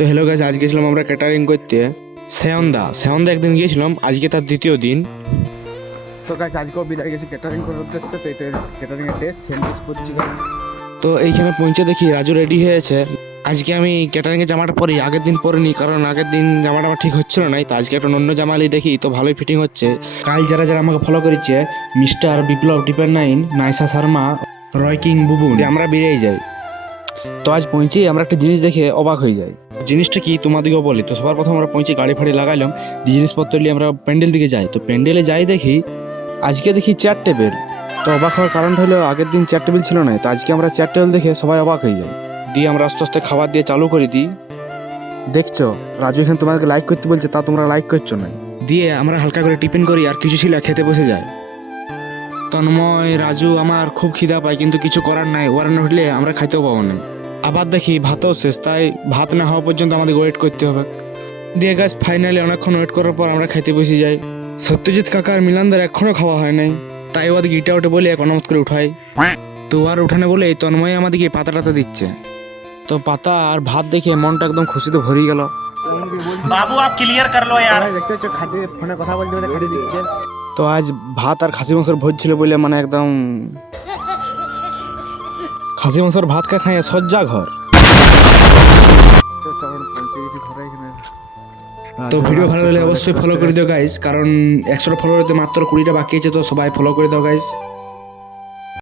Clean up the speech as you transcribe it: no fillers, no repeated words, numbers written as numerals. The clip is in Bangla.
তো হ্যালো গাইস, আজ গেছিলাম আমরা ক্যাটারিং করতে। সেয়নদা একদিন গিয়েছিলাম, আজকে তার দ্বিতীয় দিন। তো গাইস আজকেও বিদায় গেছি ক্যাটারিং করার উদ্দেশ্যে। তো এটা ক্যাটারিংয়ের টেস্ট সেম টেস্ট করছি guys। তো এইখানে পৌঁছে দেখি রাজু রেডি হয়েছে। আজকে আমি ক্যাটারিংয়ের জামাটা পরি, আগের দিন পরিনি, কারণ আগের দিন জামাটা আমার ঠিক হচ্ছিল না। তো আজকে একটা অন্য জামা নিয়ে দেখি, তো ভালোই ফিটিং হচ্ছে। কাল যারা যারা আমাকে ফলো করেছে, মিস্টার বিপ্লব টিপের 9, নাইসা শর্মা, রয় কিং, বুবু, আমরা বেরিয়ে যাই। তো আজ পৌঁছে আমরা একটা জিনিস দেখে অবাক হয়ে যাই। জিনিসটা কি তোমাদেরকেও বলি। তো সবার প্রথম আমরা পৌঁছে গাড়ি ফাড়ি লাগাইলাম, জিনিসপত্র নিয়ে আমরা প্যান্ডেল দিকে যাই। তো প্যান্ডেলে যাই দেখি আজকে দেখি 4 টেবিল। তো অবাক হওয়ার কারণটা হলো আগের দিন 4 টেবিল ছিল না, তো আজকে আমরা 4 টেবিল দেখে সবাই অবাক হয়ে যায়। দিয়ে আমরা আস্তে আস্তে খাবার দিয়ে চালু করে দিই। দেখছো রাজু এখানে তোমাদেরকে লাইক করতে বলছে, তা তোমরা লাইক করছো না। দিয়ে আমরা হালকা করে টিফিন করি, আর কিছু ছিল খেতে বসে যায়। তন্ময়, রাজু, আমার খুব খিদা পায়, কিন্তু কিছু করার নাই, ওরা না হলে আমরা খাইতেও পাবো না। আবার দেখি ভাতও শেষ, তাই ভাত না হওয়া পর্যন্ত আমাদের ওয়েট করতে হবে। দিয়ে গাছ ফাইনালি অনেকক্ষণ ওয়েট করার পর আমরা খাইতে বসে যাই। সত্যজিৎ কাকা আর মিলানদার এখনো খাওয়া হয় নাই, তাই ওদের গিটা উঠে বলে এক অনামত করে উঠাই। তো আর উঠানে বলে তন্ময় আমাদেরকে পাতা টাতা দিচ্ছে। তো পাতা আর ভাত দেখে মনটা একদম খুশিতে ভরে গেল। बाबू आप क्लियर कर लो यार। দেখতে হচ্ছে খাটি ফোনে কথা বলতে বলতে খাটি দিচ্ছে। তো আজ ভাত আর খাসি মাংসের ভোজ ছিল বলে মানে একদম খাসি মাংসের ভাত খাইয়ে সজ্জা ঘর। তো ভিডিও ভালো লাগলে অবশ্যই ফলো করে দিও গাইস, কারণ 100টা ফলোয়ারতে মাত্র 20টা বাকি আছে, তো সবাই ফলো করে দাও গাইস।